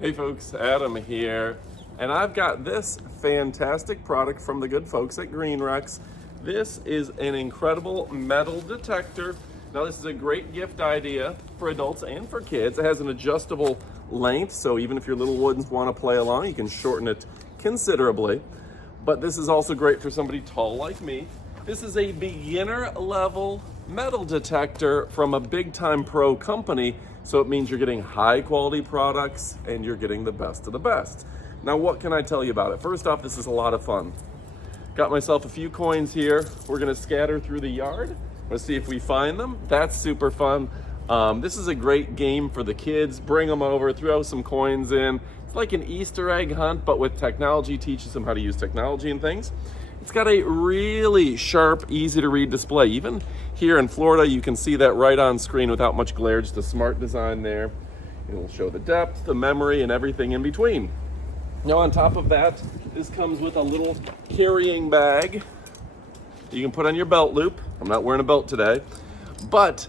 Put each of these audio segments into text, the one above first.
Hey folks, Adam here, and I've got this fantastic product from the good folks at 𝐁𝐋𝐀𝐃. This is an incredible metal detector. Now this is a great gift idea for adults and for kids. It has an adjustable length, so even if your little ones want to play along, you can shorten it considerably. But this is also great for somebody tall like me. This is a beginner level metal detector from a big time pro company. So it means you're getting high quality products and you're getting the best of the best. Now, what can I tell you about it? First off, this is a lot of fun. Got myself a few coins here. We're gonna scatter through the yard. Let's see if we find them. That's super fun. This is a great game for the kids. Bring them over, throw some coins in. It's like an Easter egg hunt, but with technology, teaches them how to use technology and things. It's got a really sharp, easy to read display. Even here in Florida, you can see that right on screen without much glare, just a smart design there. It'll show the depth, the memory, and everything in between. Now on top of that, this comes with a little carrying bag you can put on your belt loop. I'm not wearing a belt today, but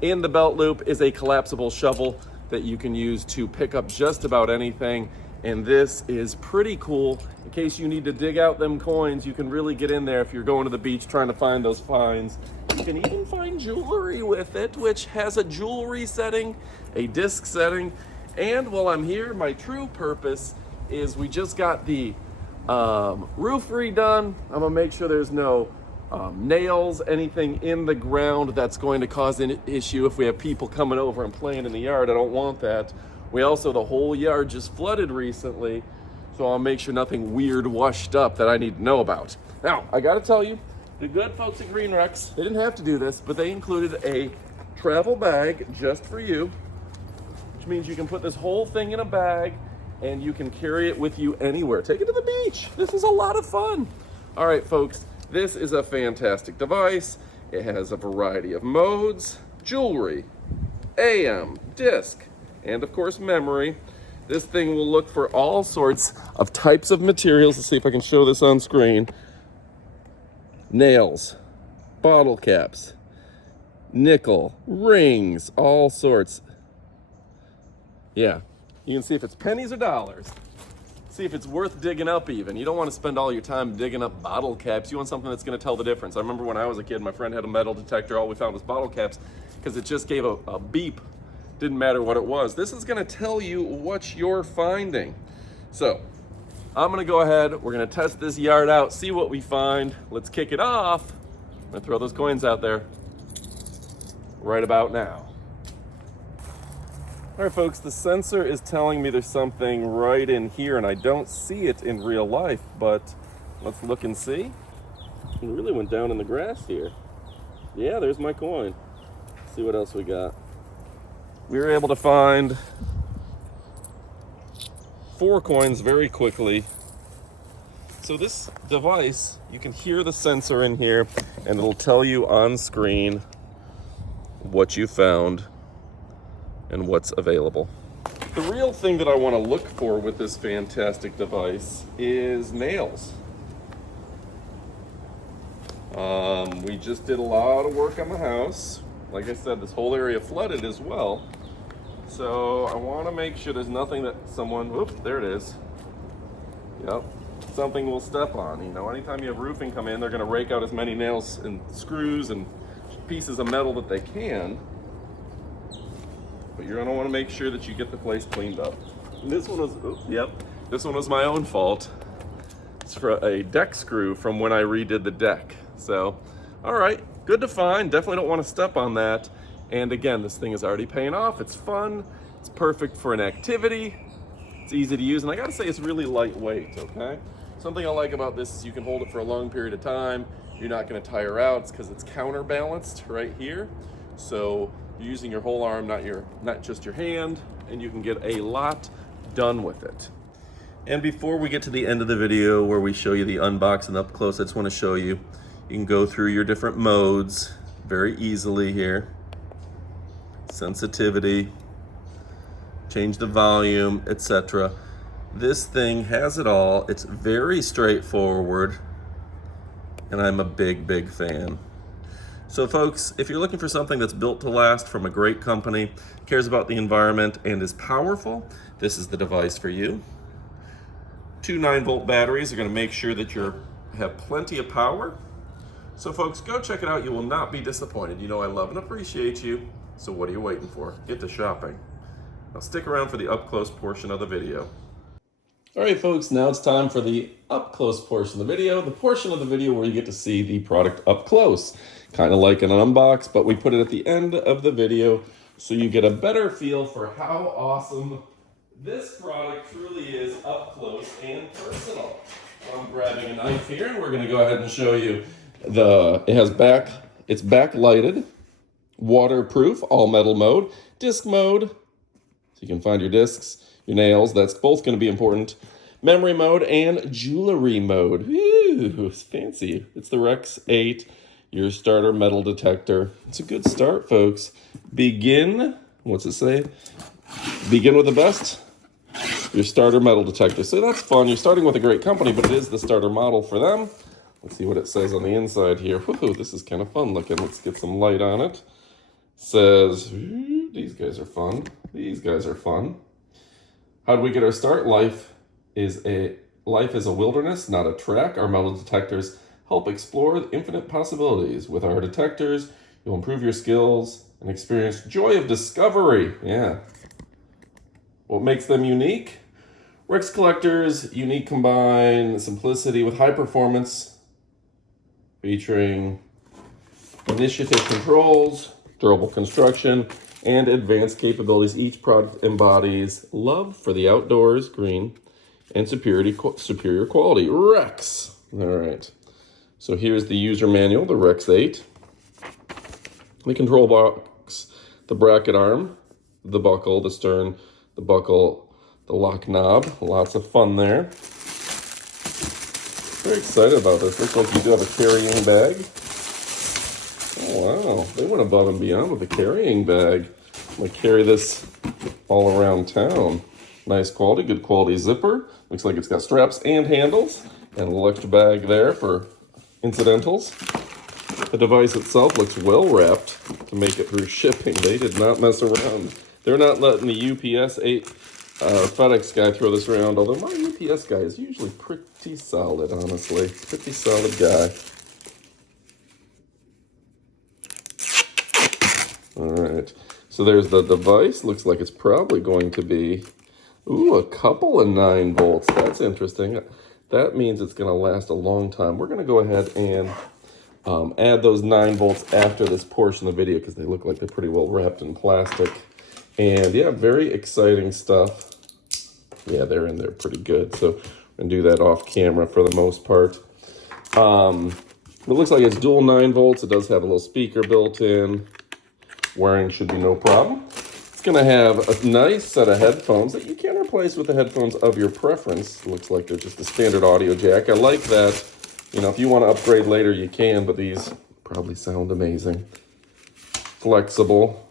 in the belt loop is a collapsible shovel that you can use to pick up just about anything. And this is pretty cool. In case you need to dig out them coins, you can really get in there if you're going to the beach trying to find those finds. You can even find jewelry with it, which has a jewelry setting, a disc setting. And while I'm here, my true purpose is we just got the roof redone. I'm gonna make sure there's no nails, anything in the ground that's going to cause an issue if we have people coming over and playing in the yard. I don't want that. We also, the whole yard just flooded recently, so I'll make sure nothing weird washed up that I need to know about. Now, I gotta tell you, the good folks at 𝐁𝐋𝐀𝐃, they didn't have to do this, but they included a travel bag just for you, which means you can put this whole thing in a bag and you can carry it with you anywhere. Take it to the beach. This is a lot of fun. All right, folks, this is a fantastic device. It has a variety of modes, jewelry, AM, disc, and of course memory. This thing will look for all sorts of types of materials. Let's see if I can show this on screen. Nails, bottle caps, nickel, rings, all sorts. Yeah, you can see if it's pennies or dollars. See if it's worth digging up even. You don't want to spend all your time digging up bottle caps. You want something that's going to tell the difference. I remember when I was a kid, my friend had a metal detector. All we found was bottle caps because it just gave a beep. Didn't matter what it was. This is gonna tell you what you're finding. So I'm gonna go ahead, we're gonna test this yard out, see what we find. Let's kick it off. I'm gonna throw those coins out there right about now. All right, folks, the sensor is telling me there's something right in here and I don't see it in real life, but let's look and see. It really went down in the grass here. Yeah, there's my coin. Let's see what else we got. We were able to find 4 coins very quickly. So this device, you can hear the sensor in here and it'll tell you on screen what you found and what's available. The real thing that I want to look for with this fantastic device is nails. We just did a lot of work on the house. Like I said, this whole area flooded as well. So I want to make sure there's nothing that someone, whoops, there it is. Yep, something will step on. You know, anytime you have roofing come in, they're going to rake out as many nails and screws and pieces of metal that they can. But you're going to want to make sure that you get the place cleaned up. And this one was, oops, yep, this one was my own fault. It's for a deck screw from when I redid the deck. So, all right, good to find. Definitely don't want to step on that. And again, this thing is already paying off. It's fun. It's perfect for an activity. It's easy to use. And I gotta say, it's really lightweight, okay? Something I like about this is you can hold it for a long period of time. You're not gonna tire out. It's because it's counterbalanced right here. So you're using your whole arm, not just your hand, and you can get a lot done with it. And before we get to the end of the video where we show you the unboxing up close, I just wanna show you, you can go through your different modes very easily here. Sensitivity, change the volume, etc. This thing has it all. It's very straightforward, and I'm a big fan. So folks, if you're looking for something that's built to last from a great company, cares about the environment, and is powerful, this is the device for you. Two 9-volt batteries are going to make sure that you have plenty of power. So folks, go check it out. You will not be disappointed. You know I love and appreciate you. So what are you waiting for? Get to shopping. Now stick around for the up-close portion of the video. All right, folks, now it's time for the up-close portion of the video, the portion of the video where you get to see the product up close. Kind of like an unbox, but we put it at the end of the video so you get a better feel for how awesome this product truly is up close and personal. I'm grabbing a knife here and we're going to go ahead and show you it's backlighted, waterproof, all metal mode, disc mode, so you can find your discs, your nails, that's both going to be important, memory mode, and jewelry mode. Ooh, it's fancy. It's the 𝐁𝐋𝐀𝐃, your starter metal detector. It's a good start, folks. Begin, what's it say? Begin with the best, your starter metal detector. So that's fun. You're starting with a great company, but it is the starter model for them. Let's see what it says on the inside here. Woohoo, this is kind of fun looking. Let's get some light on it. It says, these guys are fun. These guys are fun. How do we get our start? Life is a wilderness, not a track. Our metal detectors help explore the infinite possibilities. With our detectors, you'll improve your skills and experience joy of discovery. Yeah. What makes them unique? 𝐁𝐋𝐀𝐃 collectors, unique combine simplicity with high performance, featuring initiative controls, durable construction, and advanced capabilities. Each product embodies love for the outdoors, green, and superior quality. 𝐁𝐋. All right. So here's the user manual, the 𝐁𝐋𝐀. The control box, the bracket arm, the buckle, the stern, the buckle, the lock knob. Lots of fun there. Very excited about this. Looks like you do have a carrying bag. Oh, wow. They went above and beyond with a carrying bag. I'm going to carry this all around town. Nice quality, good quality zipper. Looks like it's got straps and handles. And a little extra bag there for incidentals. The device itself looks well wrapped to make it through shipping. They did not mess around. They're not letting the UPS FedEx guy throw this around, although my UPS guy is usually pretty solid, honestly. Pretty solid guy. All right, so there's the device. Looks like it's probably going to be, a couple of 9 volts. That's interesting. That means it's going to last a long time. We're going to go ahead and add those 9 volts after this portion of the video because they look like they're pretty well wrapped in plastic. And yeah, very exciting stuff. Yeah, they're in there pretty good. So we're going to do that off camera for the most part. It looks like it's dual 9 volts. It does have a little speaker built in. Wearing should be no problem. It's going to have a nice set of headphones that you can replace with the headphones of your preference. It looks like they're just a standard audio jack. I like that. You know, if you want to upgrade later, you can, but these probably sound amazing. Flexible.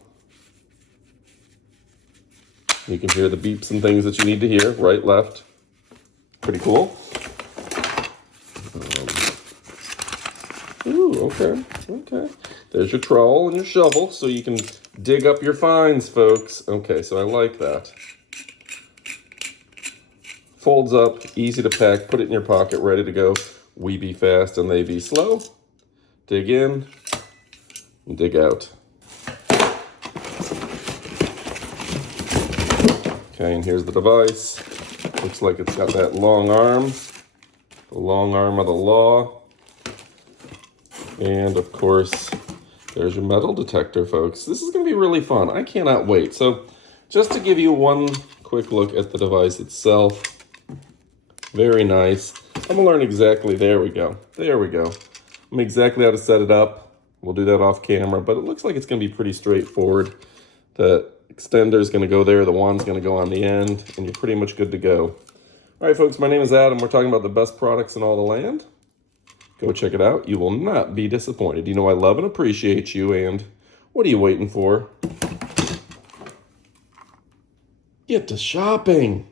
You can hear the beeps and things that you need to hear, right, left. Pretty cool. Okay. There's your trowel and your shovel, so you can dig up your finds, folks. Okay, so I like that. Folds up, easy to pack, put it in your pocket, ready to go. We be fast and they be slow. Dig in and dig out. Okay, and here's the device. Looks like it's got that long arm, the long arm of the law. And of course, there's your metal detector, folks. This is going to be really fun. I cannot wait. So just to give you one quick look at the device itself. Very nice. I'm going to learn exactly, there we go. Exactly how to set it up. We'll do that off camera, but it looks like it's going to be pretty straightforward. The extender is going to go there, the wand's going to go on the end, and you're pretty much good to go. All right, folks, my name is Adam. We're talking about the best products in all the land. Go check it out. You will not be disappointed. You know I love and appreciate you, and what are you waiting for? Get to shopping.